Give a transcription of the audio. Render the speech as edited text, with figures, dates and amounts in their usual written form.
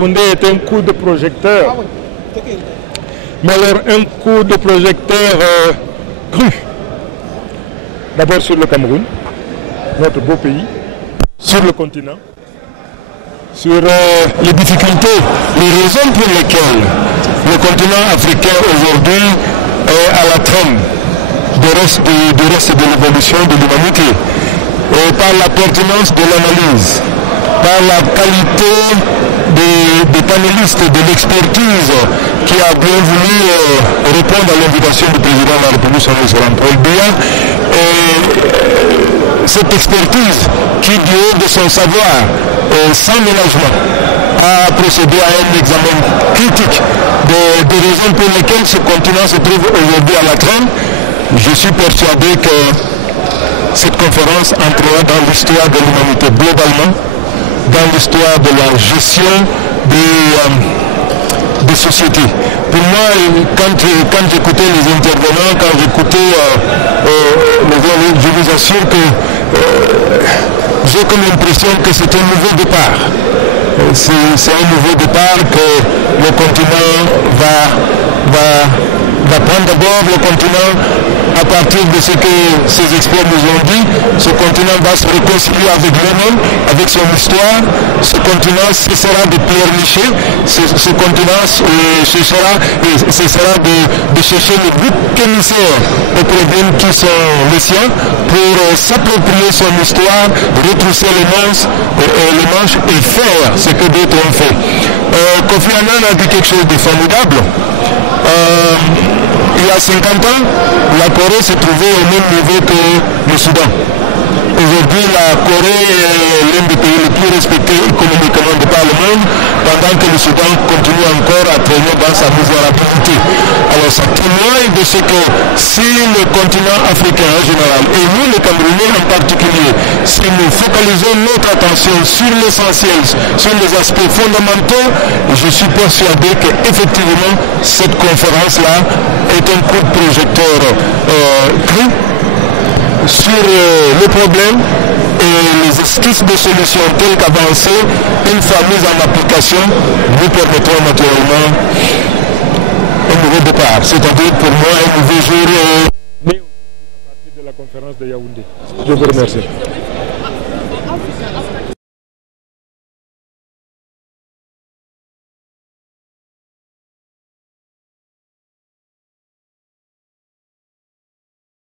Yaoundé est un coup de projecteur, mais alors un coup de projecteur cru. D'abord sur le Cameroun, notre beau pays, sur le continent, sur les difficultés, les raisons pour lesquelles le continent africain aujourd'hui est à la traîne du reste de l'évolution de l'humanité, et par la pertinence de l'analyse, par la qualité des panélistes, de l'expertise qui a bien voulu répondre à l'invitation du président de la République, son excellent Paul Biya, et cette expertise qui, du haut de son savoir, sans ménagement, a procédé à un examen critique des raisons pour lesquelles ce continent se trouve aujourd'hui à la traîne. Je suis persuadé que cette conférence entrera dans l'histoire de l'humanité globalement, dans l'histoire de la gestion des sociétés. Pour moi, quand j'écoutais les intervenants, quand j'écoutais je vous assure que j'ai comme l'impression que c'est un nouveau départ. C'est un nouveau départ que le continent va prendre. D'abord le continent, à partir de ce que ces experts nous ont dit, ce continent va se réconcilier avec lui-même, avec son histoire. Ce continent cessera de pleurnicher, ce continent cessera de chercher le bouc émissaire aux problèmes qui sont les siens pour s'approprier son histoire, retrousser les manches et faire ce que d'autres ont fait. Kofi Annan a dit quelque chose de formidable. Il y a 50 ans, la Corée se trouvait au même niveau que le Soudan. Aujourd'hui, la Corée est l'un des pays les plus respectés économiquement de par le monde, pendant que le Soudan continue encore à traîner dans sa misérabilité. Alors ça témoigne de ce que si le continent africain en général, et nous les Camerounais en particulier, si nous focalisons notre attention sur l'essentiel, sur les aspects fondamentaux, je suis persuadé qu'effectivement cette conférence-là est un coup de projecteur cru sur le problème et les esquisses de solutions telles qu'avancées, une fois mises en application, nous permettront naturellement un nouveau départ. C'est-à-dire pour moi un nouveau jour. Mais à partir de la conférence de Yaoundé. Je vous remercie.